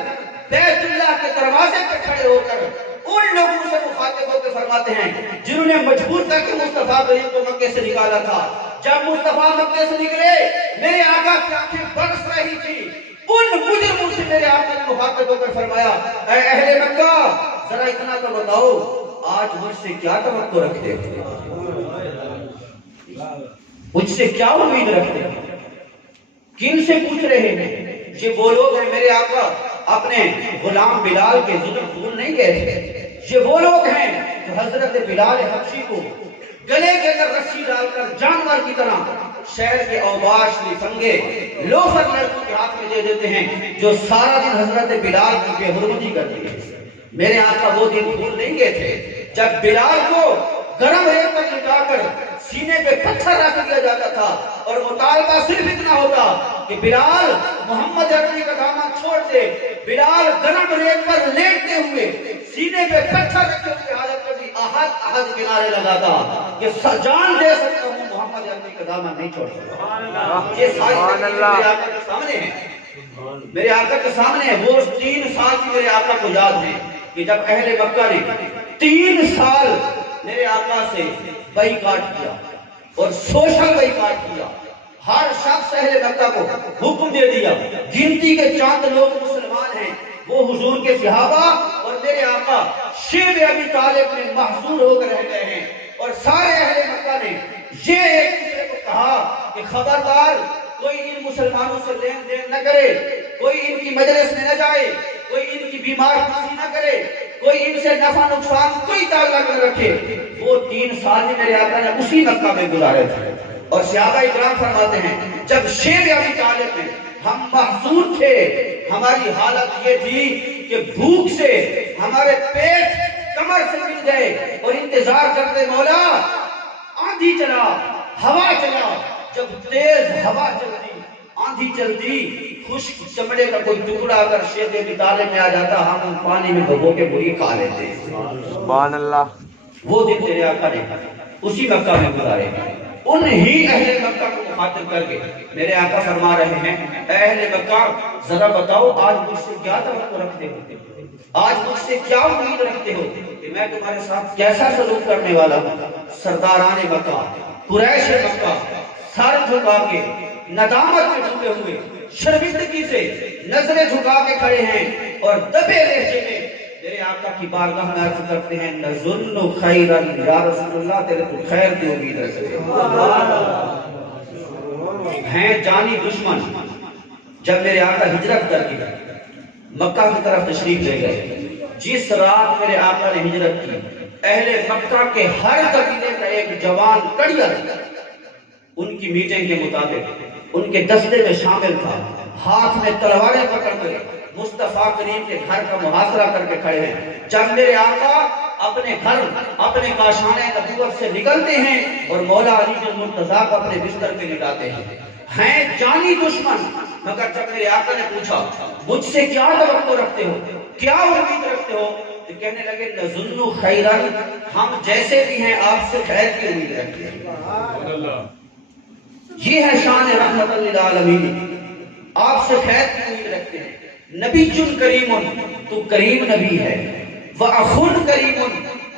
بیت اللہ کے دروازے پہ کھڑے ہو کر ان لوگوں سے مخاطب ہو کے فرماتے ہیں جنہوں نے مجبور کر کے مصطفیٰ کریم کو مکے سے نکالا تھا، جب مصطفیٰ مکے سے نکلے میرے آقا کی آنکھیں برس رہی تھی، ان مجرموں سے میرے آقا نے مخاطب ہو کر فرمایا اے اہل مکہ ذرا اتنا تو بتاؤ آج مجھ سے کیا توقع رکھتے ہو، مجھ سے کیا امید رکھتے ہو، کن سے پوچھ رہے ہیں؟ یہ وہ لوگ ہیں میرے آقا اپنے غلام بلال کے ظلم بھول نہیں گئے تھے، یہ وہ لوگ ہیں جو حضرت بلال حبشی کو گلے کے اندر رسی ڈال کر جانور کی طرح شہر کے اوباش لفنگے لوفر لڑکوں کے ہاتھ میں دے دیتے ہیں، جو سارا دن حضرت بلال کی بے حرمتی کرتی ہے۔ میرے آقا وہ دن بھول نہیں گئے تھے جب بلال کو گرم ریت پر لٹا کر سینے پہ پتھر رکھ دیا جاتا تھا اور مطالبہ صرف اتنا ہوتا کہ بلال محمد عربی کا دامن چھوڑ دے، بلال گرم ریت پر لیٹتے ہوئے سینے پہ پتھر رکھے ہوئے حالت میں بھی احد کنارے لگاتا کہ جان دے سکتا ہوں محمد عربی کا دامن نہیں چھوڑ سکتا۔ یہ ساری میرے آقا کے سامنے ہے، میرے آقا کے سامنے ہے۔ وہ 3 سال کی میرے آقا کو یاد ہے کہ جب اہل مکہ نے 3 سال میرے آقا سے بائیکاٹ کیا اور سوشل بائیکاٹ کیا، ہر شخص اہل مکہ کو حکم دے دیا، گنتی کے چند لوگ مسلمان ہیں، وہ حضور کے صحابہ اور میرے آقا شیب ابی طالب میں محصور ہو کر رہ گئے ہیں، اور سارے اہل مکہ نے یہ ایک دوسرے کو کہا کہ خبردار کوئی ان مسلمانوں سے لین دین نہ کرے، کوئی ان کی مجلس میں نہ جائے، کوئی ان کی بیمار کسی نہ کرے، کوئی ان سے نفع نقصان کوئی تعلق نہ رکھے۔ وہ 3 سال میرے آقا نے اسی مکہ میں گزارے تھے، اور صحابہ اکرام فرماتے ہیں جب شیب ابی طالب میں ہم محصور تھے، ہماری حالت یہ تھی کہ بھوک سے ہمارے پیٹ کمر سے مل گئے اور انتظار کرتے مولا آندھی چلا، ہوا چلا، جب تیز ہوا چلتی، آندھی چلتی، خشک چمڑے کا کوئی ٹکڑا اگر شیب ابی طالب میں آ جاتا ہم پانی میں ڈبو کے وہی کھا لیتے۔ سبحان اللہ۔ وہ دن میرے آقا نے اسی مکہ میں گزارے، انہی اہل مکہ کو مخاطب کر کے میرے آقا فرما رہے ہیں اے اہل مکہ ذرا بتاؤ آج مجھ سے کیا توقع رکھتے ہو، آج مجھ سے کیا امید رکھتے ہو کہ میں تمہارے ساتھ کیسا سلوک کرنے والا ہوں۔ سرداران مکہ، قریش مکہ سر جھکا کے ندامت میں ڈوبے ہوئے شرمندگی سے نظریں جھکا کے کھڑے ہیں اور دبے لہجے میں میرے آقا کی بارگاہ میں عرض کرتے ہیں نظن خیرا یا رسول اللہ، تیرے تو خیر کی امید رکھتے ہیں جانی دشمن۔ جب میرے آقا ہجرت کر کے مکہ کی طرف تشریف لے گئے، جس رات میرے آقا نے ہجرت کی، اہل مکہ کے ہر قبیلے کا ایک جوان کڑیل ان کی میٹنگ کے مطابق ان کے دستے میں شامل تھا، ہاتھ میں تلواریں پکڑ کر مصطفیٰ کریم کے گھر کا محاصرہ کر کے کھڑے ہیں۔ جب میرے آقا اپنے گھر اپنے کاشانِ نبوت سے نکلتے ہیں اور مولا علی المرتضیٰ کو اپنے بستر پہ لٹاتے ہیں، ہیں جانی دشمن، مگر جب میرے آقا نے پوچھا مجھ سے کیا توقع رکھتے ہو، کیا امید رکھتے ہو، تو کہنے لگے نظن خیرن، ہم جیسے بھی ہیں آپ سے خیر کی امید رکھتے ہیں۔ یہ ہے شان رحمت للعالمین، آپ سے خیر کی امید رکھتے ہیں۔ نبی چن کریم، تو کریم نبی ہے، وَأَخٌ کریم،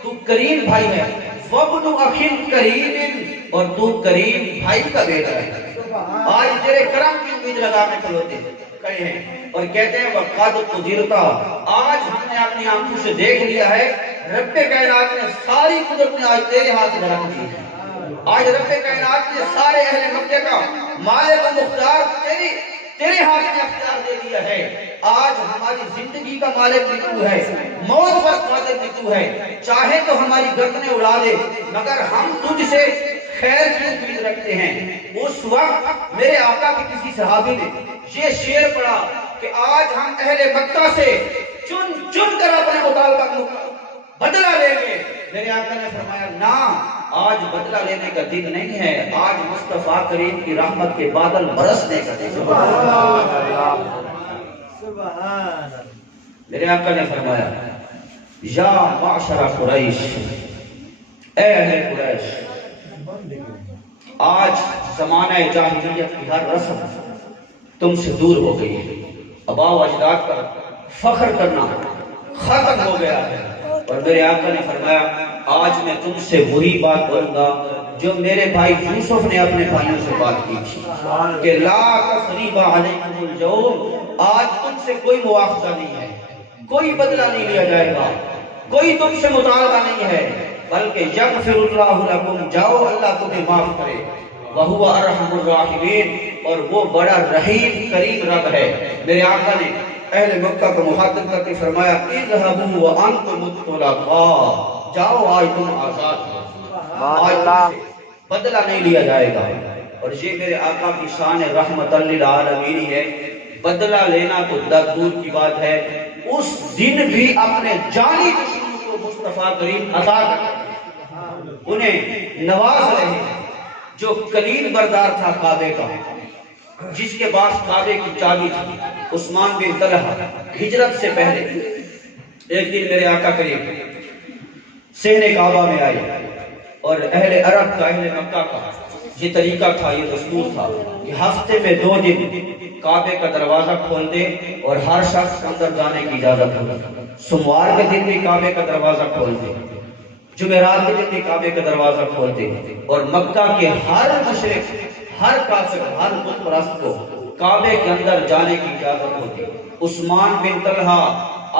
تو کریم بھائی ہے، وَابْنُ أَخٍ کریم، اور تو کریم بھائی کا بیٹا ہے۔ آج تیرے کرم کی امید لگا کے کھلوتے کہے ہیں اور کہتے ہیں وَقَدْ قُدِرْتَ، آج ہم نے اپنی آنکھوں سے دیکھ لیا ہے، رب کائنات نے ساری قدرت نے آج تیرے ہاتھ میں رکھ دی ہے۔ آج رب کائنات نے سارے اہل مکہ کا مالک و مختار تیرے ہاتھ میں اختیار دے دیا ہے۔ آج ہماری زندگی کا مالک بھی تو ہے، موت پر قادر بھی تو ہے، چاہے تو ہماری گردنیں اڑا دے، مگر ہم تجھ سے خیر کی امید رکھتے ہیں۔ اس وقت میرے آقا کے کسی صحابی نے یہ شعر پڑھا کہ آج ہم اہل مکہ سے چن چن کر اپنے مطالبہ بدلہ لیں گے۔ میرے آقا نے فرمایا نہ، آج بدلہ لینے کا دن نہیں ہے، آج مصطفیٰ کریم کی رحمت کے بادل برسنے کا دن ہے۔ میرے آقا نے فرمایا یا معشر قریش، اے اہل قریش، آج زمانہ جاہلیت کی ہر رسم تم سے دور ہو گئی ہے، آباء و اجداد پر فخر کرنا ختم ہو گیا ہے، اور میرے آقا نے فرمایا آج میں تم سے وہی بات بولوں گا جو میرے بھائی یوسف نے اپنے بھائیوں سے بات کی تھی کہ لا تثریب علیکم الجوم، آج تم سے کوئی مواخذہ نہیں ہے، کوئی بدلہ نہیں لیا جائے گا، کوئی تم سے مطالبہ نہیں ہے، بلکہ یغفر اللہ لکم، جاؤ اللہ تمہیں معاف کرے، وہو ارحم الراحمین، اور وہ بڑا رحیم کریم رب ہے۔ میرے آقا نے اہل مکہ کو مخاطب کر کے فرمایا اذهبوا وانتم الطلقاء، جاؤ آج تم آزاد ہو، آج تم سے بدلہ نہیں لیا جائے گا۔ اور یہ میرے آقا کی شان رحمت للعالمین ہے، بدلہ لینا تو دور کی بات ہے، اس دن بھی اپنے جانی دشمنوں کو مصطفیٰ کریم عطا کر انہیں نواز رہے ہیں۔ جو کلیل بردار تھا کعبے کا، جس کے پاس کعبے کی چابی تھی، عثمان بن طلحہ، ہجرت سے پہلے ایک دن میرے آقا کریم صحن کعبہ میں آئے، اور اہل عرب کا، اہل مکہ کا یہ طریقہ تھا، یہ دستور تھا کہ ہفتے میں 2 دن کعبے کا دروازہ کھول دے اور ہر شخص اندر جانے کی اجازت ہو۔ سوموار کے دن بھی کعبے کا دروازہ کھول دے، جمعرات کے دن بھی کعبے کا دروازہ کھول دے، اور مکہ کے ہر مشرک، ہر کافر، ہر بت پرست کو کعبے کے اندر جانے کی اجازت ہوتی۔ عثمان بن طلحہ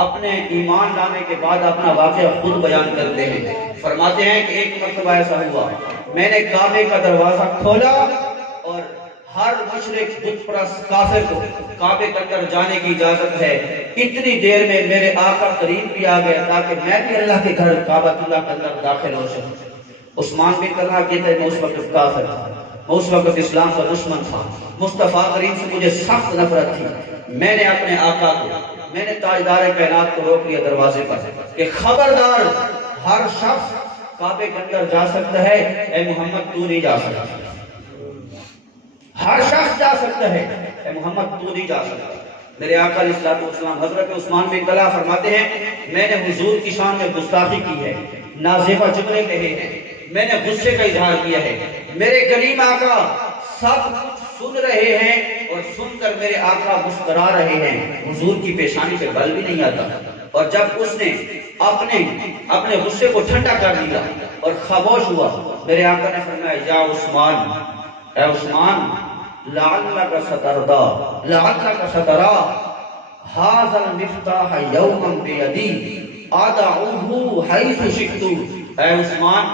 اپنے ایمان لانے کے بعد اپنا واقعہ خود بیان کرتے ہیں، فرماتے ہیں کہ ایک مرتبہ ایسا ہوا، میں نے کعبے کا دروازہ کھولا اور ہر مشرک بت پرست کافر کو کعبے کے اندر جانے کی اجازت ہے، اتنی دیر میں میرے آقا قریب بھی آ گئے تاکہ میں بھی اللہ کے گھر کعبہ اللہ کے اندر داخل ہو سکوں۔ عثمان بن طلحہ کہتے ہیں میں اس وقت کافر تھا، میں اس وقت اسلام کا دشمن تھا، مصطفیٰ کریم سے مجھے سخت نفرت تھی، میں نے اپنے آقا کو، میں نے تاجدار کائنات کو روک لیا دروازے پر کہ خبردار، ہر شخص کعبے کے اندر جا سکتا ہے، اے محمد تو نہیں جا سکتا، ہر شخص جا سکتا ہے، اے محمد تو نہیں جا سکتا۔ میرے آقا علیہ الصلوۃ والسلام حضرت عثمان بن طلحہ فرماتے ہیں میں نے حضور کی شان میں گستاخی کی ہے، نازیبہ جملے کہے ہیں، میں نے غصے کا اظہار کیا ہے، میرے کریم آقا سب کچھ سن رہے ہیں، اور سن کر میرے آقا مسکرا رہے ہیں، حضور کی پیشانی پہ بل بھی نہیں آتا، اور جب اس نے اپنے غصے کو ٹھنڈا کر دیا اور خاموش ہوا، میرے آقا نے فرمایا یا عثمان، اے عثمان، لعلک سترضا، لعلک سترا ھذا المفتاح یوما بیدی ادعوہ حیث شئت، اے عثمان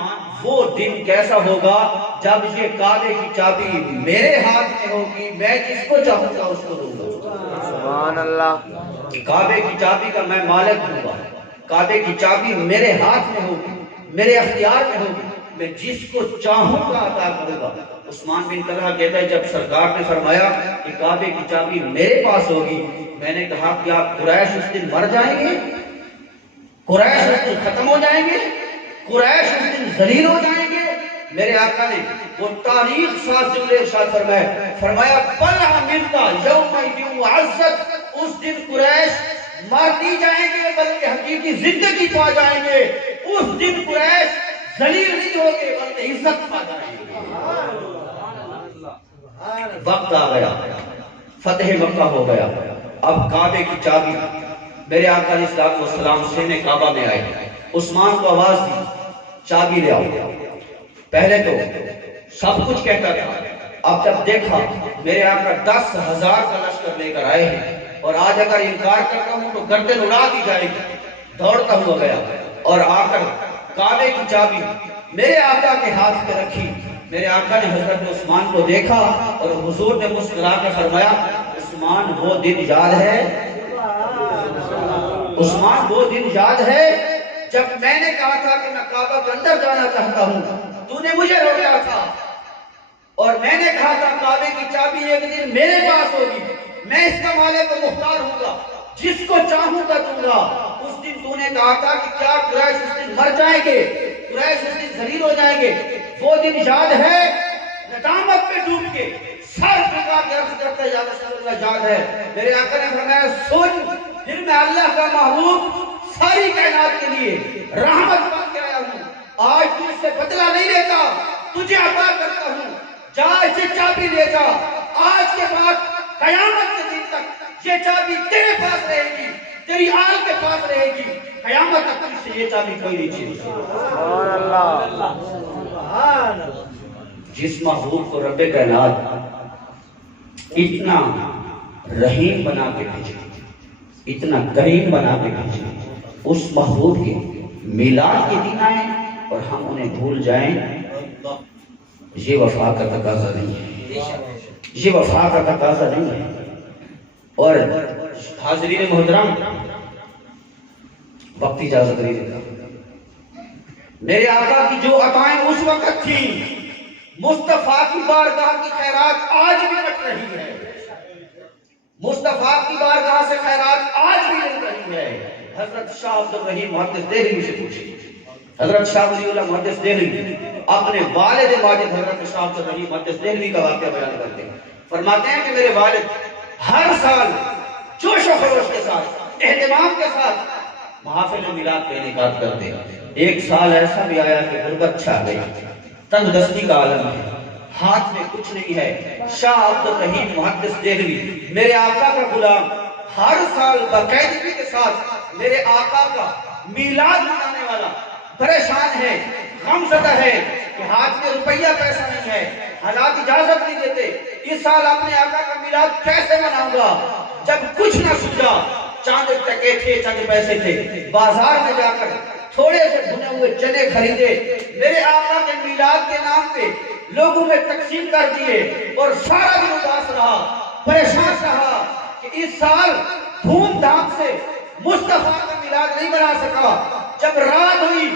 وہ دن کیسا ہوگا جب یہ کعبے کی چابی میرے ہاتھ میں ہوگی، میں جس کو چاہوں گا اس کو دوں گا۔ سبحان اللہ۔ کعبے کی چابی کا میں مالک ہوں گا، کعبے کی چابی میرے ہاتھ میں ہوگی، میرے اختیار میں ہوگی، میں جس کو چاہوں گا عطا کروں گا۔ عثمان بن طلحہ کہتا ہے جب سرکار نے فرمایا کہ کعبے کی چابی میرے پاس ہوگی، میں نے کہا کہ آپ قریش اس دن مر جائیں گے، قریش اس دن ختم ہو جائیں گے، قریش اس دن ذلیل ہو جائیں گے، میرے آقا نے وہ تاریخ ساز جملے ارشاد فرمایا بل عملتا یوم معزز، اس دن قریش مار دی جائیں گے بلکہ حقیقی زندگی پا جائیں گے، اس دن قریش ذلیل نہیں ہوگے بلکہ عزت پا جائیں گے۔ وقت آ گیا، فتح مکہ ہو گیا، اب کعبے کی چابی میرے آقا علیہ الصلوۃ والسلام سینے کعبہ میں آئے، عثمان کو آواز دی چابی لے آؤ۔ پہلے تو سب کچھ کہتا تھا، اب جب دیکھا میرے آقا 10,000 کا لشکر لے کر آئے ہیں اور آج اگر انکار کرتا ہوں تو گردن اڑا دی جائے گی، دوڑتا ہوا گیا اور آ کر کعبے کی چابی میرے آقا کے ہاتھ پہ رکھی۔ میرے آقا نے حضرت عثمان کو دیکھا اور حضور نے مسکرا کے فرمایا عثمان وہ دن یاد ہے، عثمان وہ دن یاد ہے جب میں نے کہا تھا کہ میں کعبہ کے اندر جانا چاہتا ہوں، تو نے مجھے روکا تھا اور میں نے کہا تھا کعبے کی چابی ایک دن میرے پاس ہوگی، میں اس کا مالک و مختار ہوں گا، جس کو چاہوں گا دوں گا۔ اس دن تو نے کہا تھا کہ کیا قریش اس دن مر جائیں گے، قریش اس دن ذلیل ہو جائیں گے، وہ دن یاد ہے؟ ندامت میں ڈوب کے سر جھکا کے عرض کرتا ہے یا رسول اللہ یاد ہے۔ میرے آقا نے فرمایا سن، پھر میں اللہ کا محبوب ساری کائنات کے لیے رحمت بن کے آیا ہوں، آج تو اس سے بدلہ نہیں لیتا، تجھے عطا کرتا ہوں، جا اسے چابی لے جا، آج کے بعد قیامت کے دن تک یہ چابی تیرے پاس رہے گی، تیری آل کے پاس رہے گی، قیامت تک تجھ سے یہ چابی کوئی نہیں چھین سکتا۔ جس محبوب کو رب کائنات اتنا رحیم بنا کے بھیجے، اتنا کریم بنا کے بھیجے، اس محبوب کے میلاد کے دن آئیں اور ہم انہیں بھول جائیں، یہ وفا کا تقاضا نہیں ہے، یہ وفا کا تقاضا نہیں ہے۔ اور حاضرین محترم، وقت اجازت نہیں دیتا، میرے آقا کی جو عطائیں اس وقت تھیں، مصطفیٰ کی بارگاہ کی خیرات آج بھی بٹ رہی ہے، مصطفیٰ کی بارگاہ سے خیرات آج بھی مل رہی ہے۔ حضرت شاہ عبد الرحیم محدث دہلوی سے پوچھیں، حضرت شاہ ولی اللہ محدث دہلوی اپنے والد ماجد حضرت شاہ عبد الرحیم محدث دہلوی کا واقعہ بیان کرتے ہیں، فرماتے ہیں کہ میرے والد ہر سال جوش و خروش کے ساتھ، اہتمام کے ساتھ محافل میلاد کا انعقاد کرتے ہیں۔ ایک سال ایسا بھی آیا کہ غربت چھا گئی، تنگدستی کا عالم ہے، ہاتھ میں کچھ نہیں ہے۔ شاہ عبد الرحیم محدث دہلوی میرے آقا کا غلام ہر سال باقاعدگی کے ساتھ میرے آقا کا میلاد منانے والا پریشان ہے، غم زدہ ہے کہ ہاتھ میں روپیہ پیسہ نہیں ہے، حالات اجازت نہیں دیتے، اس سال اپنے آقا کا میلاد کیسے مناؤں گا؟ جب کچھ نہ سوچا، چاند ٹکے تھے، چند پیسے تھے، بازار میں جا کر تھوڑے سے بھنے ہوئے چنے خریدے، میرے آقا کے میلاد کے نام پہ لوگوں میں تقسیم کر دیے اور سارا دن اداس رہا، پریشان رہا کہ اس سال دھوم دھام سے مصطفیٰ کا میلاد نہیں بنا سکا۔ جب رات ہوئی،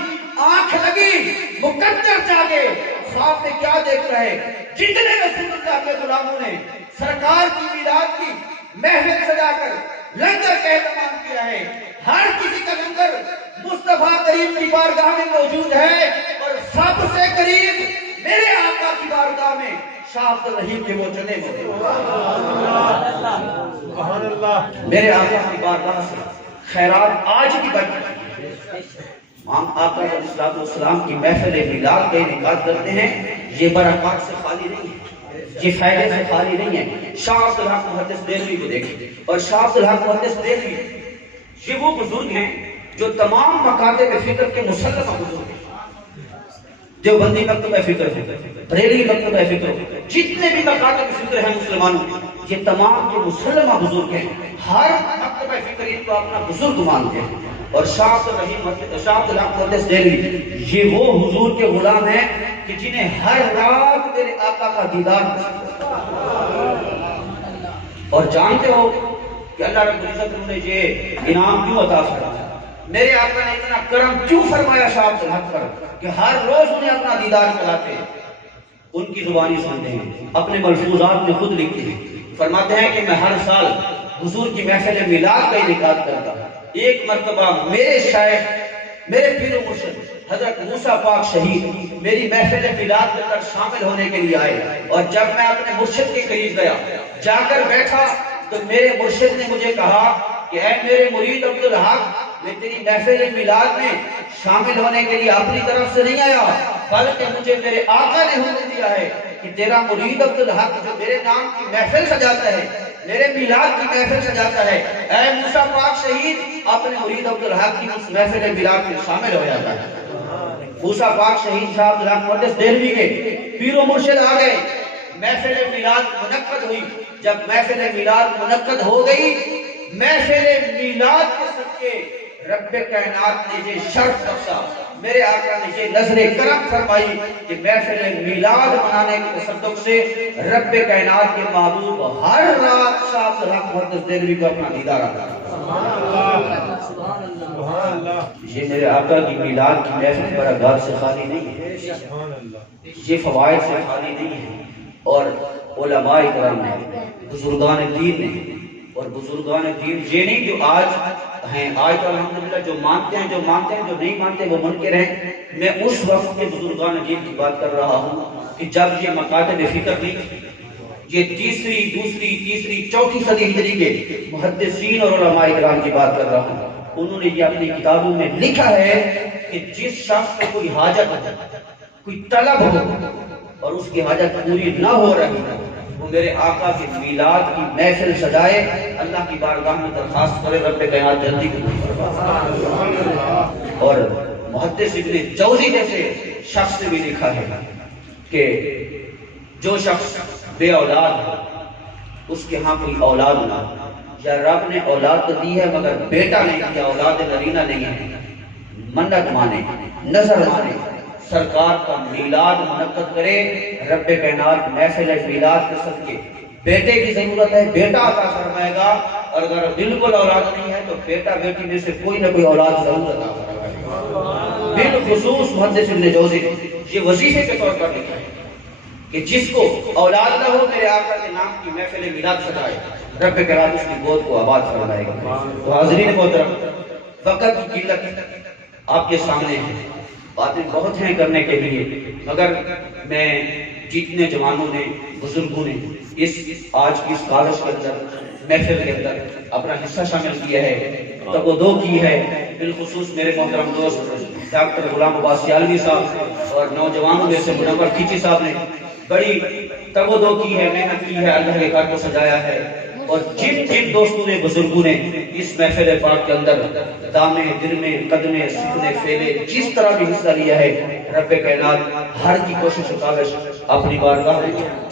آنکھ لگی، مقدر جاگے، خواب میں کیا دیکھ رہے؟ جتنے رسول اللہ کے غلاموں نے سرکار کی میلاد کی محفل سجا کر لنگر کا اہتمام کیا ہے، ہر کسی کا لنگر مصطفیٰ کریم کی بارگاہ میں موجود ہے، اور سب سے قریب میرے آقا کی بارگاہ میں شاہ عبد الرحیم کے وہ چنے موجود ہیں۔ میرے آقا کی بارگاہ سے خیرات آج بھی بڑھتی ہے۔ ہم آقا علیہ الصلوۃ والسلام کی محفل میلاد کا انعقاد کرتے ہیں، یہ برکات سے خالی نہیں ہے، یہ فائدے سے خالی نہیں ہے۔ شاہ عبد الحق محدث دہلوی کو دیکھیں، اور شاہ عبد الحق محدث دہلوی یہ وہ بزرگ ہیں جو تمام مکاتب فکر کے مسلمہ بزرگ ہیں، دیوبندی مکتبہ فکر ہے، بریلوی مکتبہ فکر ہے، جتنے بھی مکاتب فکر ہیں مسلمانوں، یہ تمام جو مسلمہ بزرگ ہیں، ہر مکتبہ فکر ان کو اپنا بزرگ مانتے ہیں۔ اور شاہ عبد الحق محدث دہلوی یہ وہ حضور کے غلام ہیں کہ جنہیں ہر رات میرے آقا کا دیدار نصیب ہوتا ہے۔ اور جانتے ہو کہ اللہ رب العزت نے یہ انعام کیوں عطا فرمایا؟ میرے آقا نے اتنا کرم کیوں فرمایا شاہ عبد الحق پر کہ ہر روز انہیں اپنا دیدار کراتے ہیں، ان کی زبانی سنتے ہیں، اپنے ملفوظات میں خود لکھتے ہیں، فرماتے ہیں کہ میں ہر سال حضور کی محفل میلاد کا انعقاد کرتا، ایک مرتبہ میرے شیخ، میرے پیر و مرشد حضرت موسیٰ پاک شہید میری محفل میلاد کے اندر شامل ہونے کے لیے آئے، اور جب میں اپنے مرشد کے قریب گیا، جا کر بیٹھا تو میرے مرشد نے مجھے کہا کہ اے میرے مرید عبدالحق، میں تیری محفل میلاد میں شامل ہونے کے لیے اپنی طرف سے نہیں آیا، بلکہ مجھے میرے آقا نے حکم دیا ہے کہ تیرا مرید عبدالحق جو میرے نام کی محفل سجاتا ہے، میرے میلاد کی محفل سجاتا ہے، اے موسیٰ پاک شہید اپنے مرید عبدالحق کی اس محفل میلاد میں شامل ہو جاتا ہے۔ موسیٰ پاک شہید شاہ عبدالحق مقدس دہلوی کے پیر و مرشد آ گئے، محفل میلاد منعقد ہوئی۔ جب محفل میلاد منعقد ہو گئی، محفل میلاد کے صدقے رب کائنات نے یہ شرف بخشا، میرے آقا نے یہ نظر کرم فرمائی کہ محفل میلاد منانے کے تصدق سے رب کائنات کے محبوب ہر رات شاہ عبدالحق مقدس دہلوی کو اپنا دیدار آتا ہے۔ یہ میرے آقا کی میلاد کی محفل برکات سے خالی نہیں ہے، یہ فوائد سے خالی نہیں ہے، اور علماء کرام نے، بزرگان دین نے، اور بزرگان دین یہ نہیں جو آج ہیں، آج تو الحمدللہ جو مانتے ہیں جو نہیں مانتے وہ منکر ہیں۔ میں اس وقت کے بزرگان دین کی بات کر رہا ہوں کہ جب یہ مکاتب فکر تھی، یہ تیسری، دوسری، تیسری، چوتھی صدی ہجری کے محدثین اور علماء کرام کی بات کر رہا ہوں۔ انہوں نے یہ اپنی کتابوں میں لکھا ہے کہ جس شخص کو کوئی حاجت ہو، کوئی طلب ہو اور اس کی حاجت پوری نہ ہو رہی ہے، وہ میرے آقا کے میلاد کی محفل سجائے، اللہ کی بارگاہ میں درخواست کرے، رب کائنات جلدی کو۔ اور محدث ابن جوزی جیسے شخص نے بھی لکھا ہے کہ جو شخص بے اولاد ہو، اس کے ہاں کوئی اولاد نہ، یا رب نے اولاد تو دی ہے مگر بیٹا نہیں دیا، اولاد نرینہ نہیں ہے، منت مانے، نظر مانے، سرکار کا میلاد منعقد کرے، رب کائنات محفل میلاد کے صدقے بیٹے کی ضرورت ہے، بیٹا عطا فرمائے گا، اور اگر بالکل اولاد نہیں ہے تو بیٹا بیٹی میں سے کوئی نہ کوئی اولاد ضرور عطا فرمائے گا۔ بالخصوص محدث ابن جوزی یہ وظیفے کے طور پر لکھا ہے کہ جس کو اولاد نہ ہو میرے آقا کے نام کی محفل میلاد سجائے، رب کائنات اس کی گود کو آباد فرمائے گا۔ تو حاضرین محترم، وقت کی قلت آپ کے سامنے ہے، باتیں بہت ہیں کرنے کے لیے، مگر میں جتنے جوانوں نے، بزرگوں نے اس آج کی اس کالج کے اندر، محفل کے اندر اپنا حصہ شامل کیا ہے، تقدو کی ہے، بالخصوص میرے محترم دوست ڈاکٹر غلام عباس سیالوی صاحب اور نوجوانوں میں سے منور کھیچی صاحب نے بڑی تقدو کی ہے، محنت کی ہے، اللہ کے گھر کو سجایا ہے، اور جن دوستوں نے، بزرگوں نے اس محفل پاک کے اندر دامے، درمے، قدمے، سکھنے، پھیلے جس طرح بھی حصہ لیا ہے، رب کائنات ہر کی کوشش و کاوش اپنی بارگاہ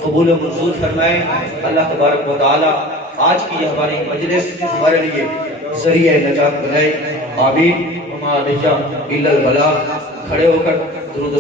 قبول و منظور فرمائے۔ اللہ تبارک و تعالی آج کی یہ ہماری مجلس ہمارے لیے ذریعہ نجات بنائے، آمین۔ وما علیہ الا البلاغ۔ کھڑے ہو کر درود